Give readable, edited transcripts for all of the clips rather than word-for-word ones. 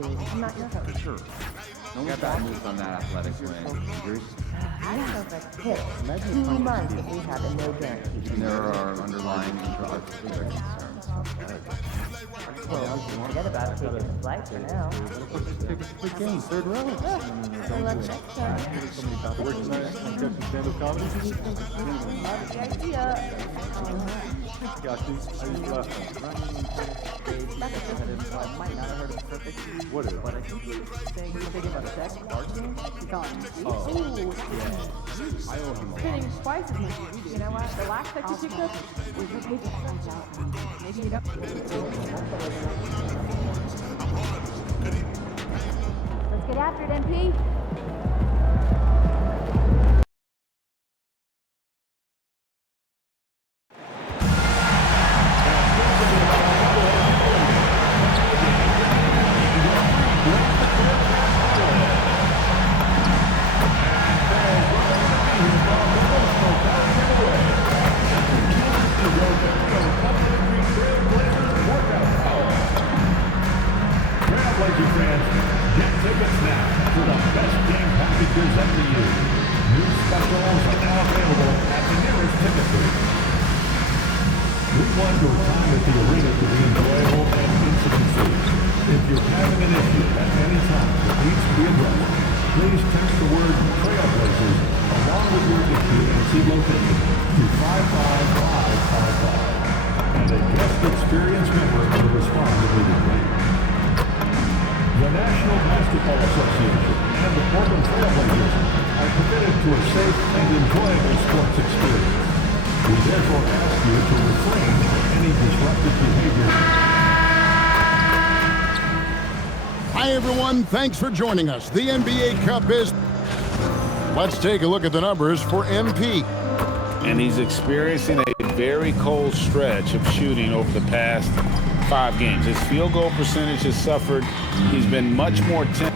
I'm not in a hurry. For sure. No one's got moves on that athletic win. I don't know if it's hit 2 months of rehab and no guarantee. And there are underlying intra-articular concerns. Well, forget about taking the flight for now. Big game, third round. Well, let's check that. Work tonight, catch some stand-up comedy. Love the idea. Got you. I used last time. I might not have heard it perfectly. What is it? But I think he was saying he was thinking about sex, barking. He got him. Oh. Yeah. I owe him a lot. Spending twice as much as you do. You know what? The last text you picked up was your paper comes out. Maybe you don't. Let's get after it, MP. Hi everyone, thanks for joining us. The NBA Cup is... Let's take a look at the numbers for MP. And he's experiencing a very cold stretch of shooting over the past 5 games. His field goal percentage has suffered. He's been much more tense.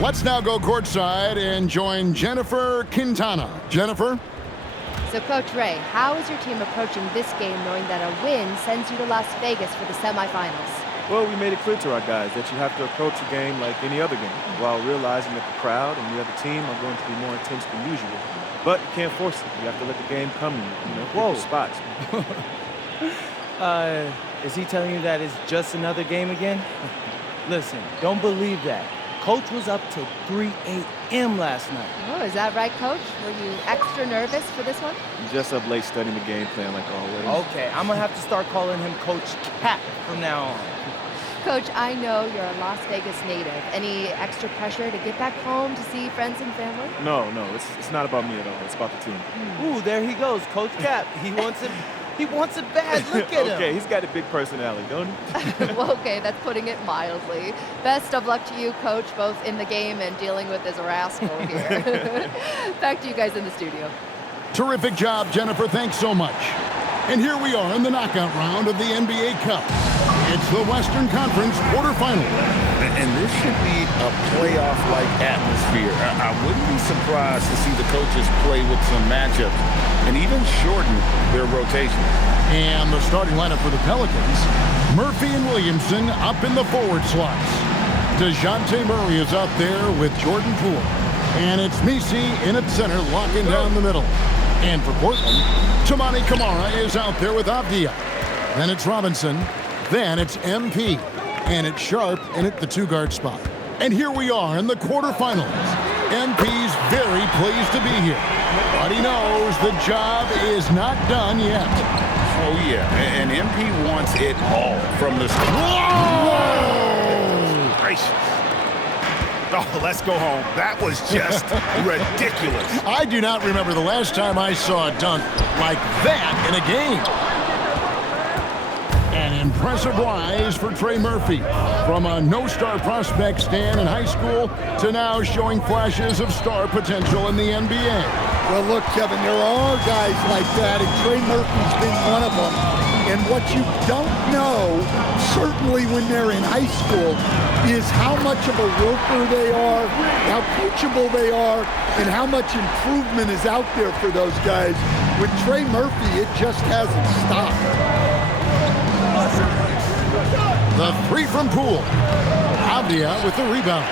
Let's now go courtside and join Jennifer Quintana. Jennifer? So, Coach Ray, how is your team approaching this game knowing that a win sends you to Las Vegas for the semifinals? Well, we made it clear to our guys that you have to approach a game like any other game, while realizing that the crowd and the other team are going to be more intense than usual. But you can't force it. You have to let the game come to you, pick your spots. Is he telling you that it's just another game again? Listen, don't believe that. Coach was up till 3 a.m. last night. Oh, is that right, Coach? Were you extra nervous for this one? Just up late studying the game plan like always. Okay, I'm gonna have to start calling him Coach Cap from now on. Coach, I know you're a Las Vegas native. Any extra pressure to get back home to see friends and family? No, it's not about me at all. It's about the team. Ooh, there he goes, Coach Cap. He wants it bad. Look at him. Okay, he's got a big personality, don't he? Well, okay, that's putting it mildly. Best of luck to you, Coach, both in the game and dealing with this rascal here. Back to you guys in the studio. Terrific job, Jennifer. Thanks so much. And here we are in the knockout round of the NBA Cup. It's the Western Conference quarterfinal. And this should be a playoff-like atmosphere. I wouldn't be surprised to see the coaches play with some matchups and even shorten their rotation. And the starting lineup for the Pelicans, Murphy and Williamson up in the forward slots. DeJounte Murray is out there with Jordan Poole. And it's Misi in at center, locking down the middle. And for Portland, Tamani Kamara is out there with Avdia. Then it's Robinson. Then it's MP. And it's Sharp in at the 2-guard spot. And here we are in the quarterfinals. MP's very pleased to be here. But he knows the job is not done yet. Oh, yeah. And MP wants it all from the start. Whoa! Gracious. Oh, let's go home. That was just ridiculous. I do not remember the last time I saw a dunk like that in a game. An impressive rise for Trey Murphy. From a no-star prospect stand in high school to now showing flashes of star potential in the NBA. Well, look, Kevin, there are guys like that, and Trey Murphy's been one of them. And what you don't know, certainly when they're in high school, is how much of a worker they are, how coachable they are, and how much improvement is out there for those guys. With Trey Murphy, it just hasn't stopped. The 3 from Poole. Avdia with the rebound.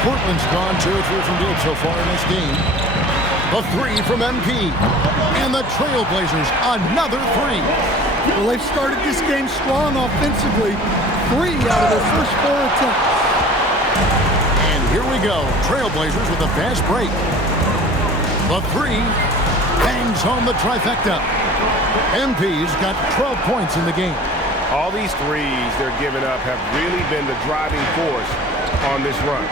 Portland's gone 2 or 3 from deep so far in this game. The three from MP. And the Trailblazers, another three. Well, they've started this game strong offensively. 3 out of their first 4 attempts. And here we go. Trailblazers with a fast break. The three bangs home the trifecta. MP's got 12 points in the game. All these threes they're giving up have really been the driving force on this run.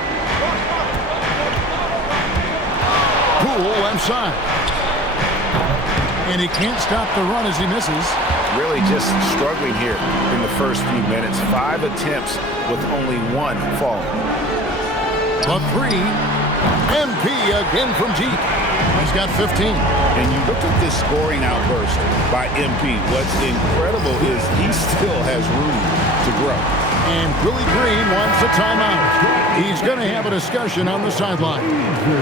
Poole left side. And he can't stop the run as he misses. Really just struggling here in the first few minutes. 5 attempts with only 1 fall. The three. MP again from deep. He's got 15. And you look at this scoring outburst by MP. What's incredible is he still has room to grow. And Willie Green wants a timeout. He's going to have a discussion on the sideline.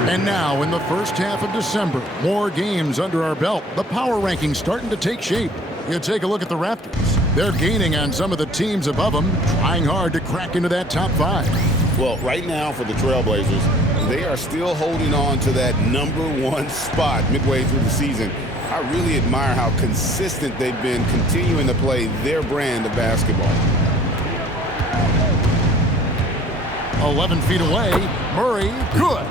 And now, in the first half of December, more games under our belt. The power rankings starting to take shape. You take a look at the Raptors. They're gaining on some of the teams above them, trying hard to crack into that top 5. Well, right now for the Trailblazers, they are still holding on to that #1 spot midway through the season. I really admire how consistent they've been continuing to play their brand of basketball. 11 feet away, Murray, good.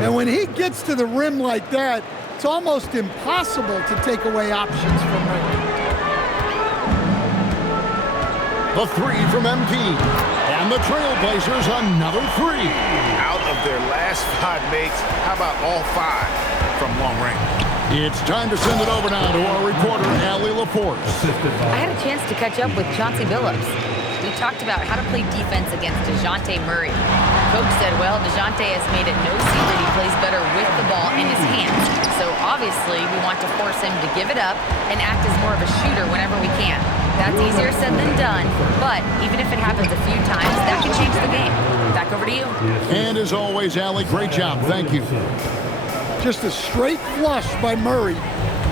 And when he gets to the rim like that, it's almost impossible to take away options from Murray. The three from MP. And the Trailblazers, another three. Out of their last 5 makes, how about all 5 from long range? It's time to send it over now to our reporter, Allie LaForce. I had a chance to catch up with Chauncey Billups. We talked about how to play defense against DeJounte Murray. Coach said, well, DeJounte has made it no secret he plays better with the ball in his hands. So obviously we want to force him to give it up and act as more of a shooter whenever we can. That's easier said than done, but even if it happens a few times, that can change the game. Back over to you. And as always, Allie, great job. Thank you. Just a straight flush by Murray.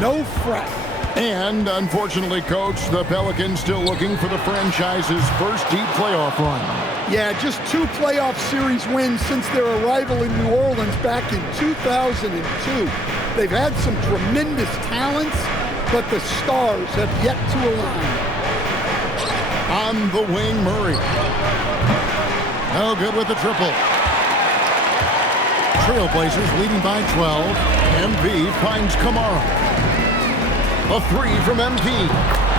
No fret. And unfortunately, Coach, the Pelicans still looking for the franchise's first deep playoff run. Yeah, just 2 playoff series wins since their arrival in New Orleans back in 2002. They've had some tremendous talents, but the stars have yet to align. On the wing, Murray. No good with the triple. Trailblazers leading by 12. MP finds Kamara. A three from MP.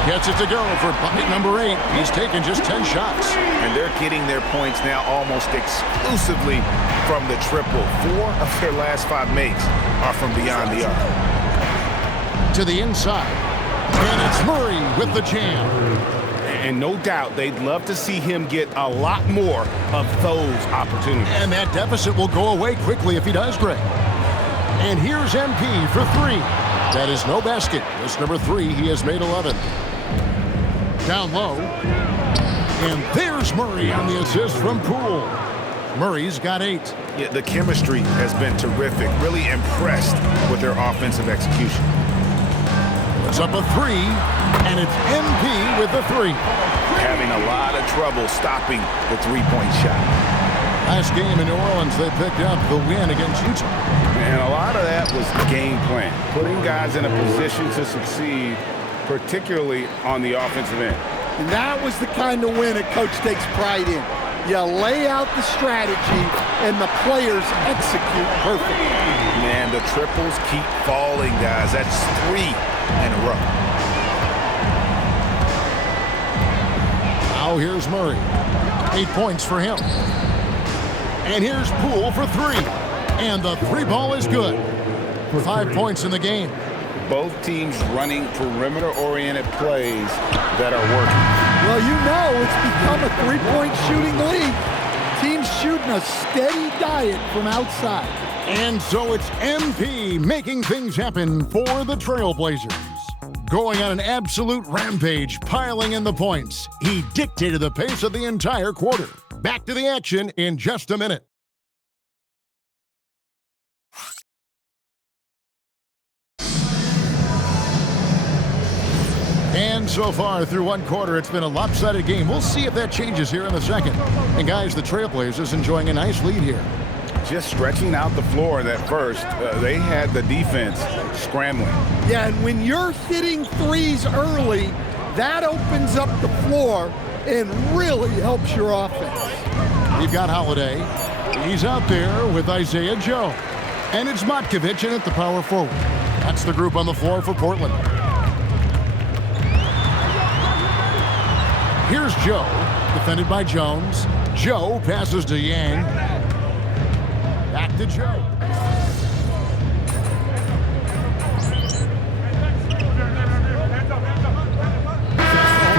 Gets it to go for bucket number 8. He's taken just 10 shots. And they're getting their points now almost exclusively from the triple. 4 of their last 5 makes are from beyond the arc. To the inside. And it's Murray with the jam. And no doubt they'd love to see him get a lot more of those opportunities. And that deficit will go away quickly if he does, Greg. And here's MP for 3. That is no basket. That's number 3. He has made 11. Down low. And there's Murray on the assist from Poole. Murray's got 8. Yeah, the chemistry has been terrific. Really impressed with their offensive execution. It's up a 3, and it's MP with the 3. Having a lot of trouble stopping the three-point shot. Last game in New Orleans, they picked up the win against Utah. And a lot of that was game plan. Putting guys in a position to succeed, particularly on the offensive end. And that was the kind of win a coach takes pride in. You lay out the strategy, and the players execute perfectly. Man, the triples keep falling, guys. That's 3 in a row. Now here's Murray. 8 points for him. And here's Poole for 3. And the 3 ball is good. 5 points in the game. Both teams running perimeter-oriented plays that are working. Well, you know it's become a 3-point shooting league. Teams shooting a steady diet from outside. And so it's MP making things happen for the Trailblazers. Going on an absolute rampage, piling in the points. He dictated the pace of the entire quarter. Back to the action in just a minute. And so far through one quarter, it's been a lopsided game. We'll see if that changes here in the second. And guys, the Trailblazers enjoying a nice lead here. Just stretching out the floor in that first, they had the defense scrambling. Yeah, and when you're hitting threes early, that opens up the floor and really helps your offense. We've got Holiday. He's out there with Isaiah Joe. And it's Matkovic in at the power forward. That's the group on the floor for Portland. Here's Joe, defended by Jones. Joe passes to Yang. Back to Joe.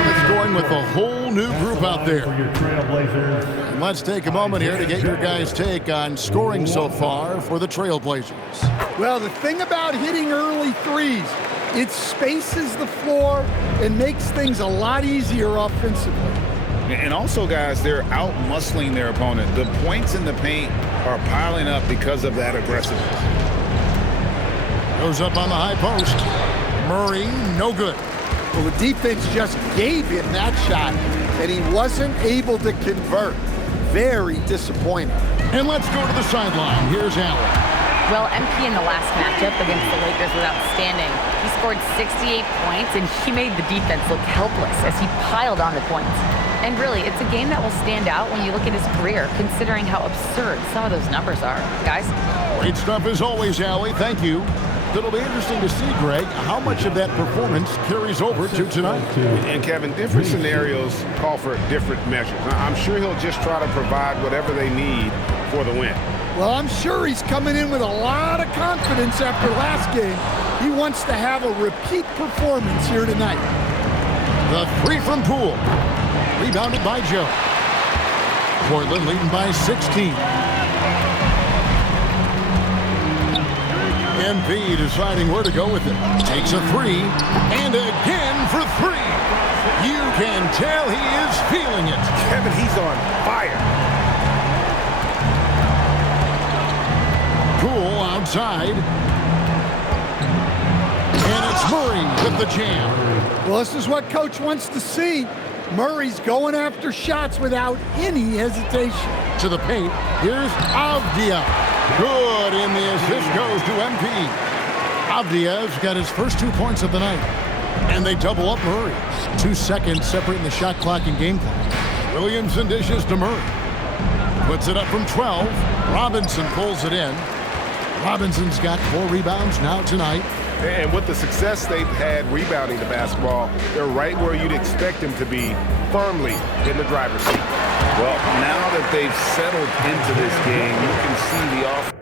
It's going with a whole new group out there. And let's take a moment here to get your guys' take on scoring so far for the Trailblazers. Well, the thing about hitting early threes, it spaces the floor and makes things a lot easier offensively. And also, guys, they're out-muscling their opponent. The points in the paint are piling up because of that aggressiveness. Goes up on the high post. Murray, no good. Well, the defense just gave him that shot, and he wasn't able to convert. Very disappointing. And let's go to the sideline. Here's Allen. Well, MP in the last matchup against the Lakers was outstanding. He scored 68 points, and he made the defense look helpless as he piled on the points. And really, it's a game that will stand out when you look at his career, considering how absurd some of those numbers are. Guys? Great stuff as always, Allie. Thank you. It'll be interesting to see, Greg, how much of that performance carries over to tonight. And Kevin, different scenarios call for different measures. I'm sure he'll just try to provide whatever they need for the win. Well, I'm sure he's coming in with a lot of confidence after last game. He wants to have a repeat performance here tonight. The three from Poole. Rebounded by Joe. Portland leading by 16. MP deciding where to go with it. Takes a three, and again for three. You can tell he is feeling it. Kevin, he's on fire. Poole outside. And it's Murray with the jam. Well, this is what Coach wants to see. Murray's going after shots without any hesitation. To the paint, here's Avdia. Good, and the assist goes to MP. Avdia's got his first 2 points of the night. And they double up Murray. 2 seconds separating the shot clock and game clock. Williamson dishes to Murray. Puts it up from 12. Robinson pulls it in. Robinson's got 4 rebounds now tonight. And with the success they've had rebounding the basketball, they're right where you'd expect them to be, firmly in the driver's seat. Well, now that they've settled into this game, you can see the offense.